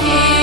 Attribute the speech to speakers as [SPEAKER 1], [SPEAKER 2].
[SPEAKER 1] He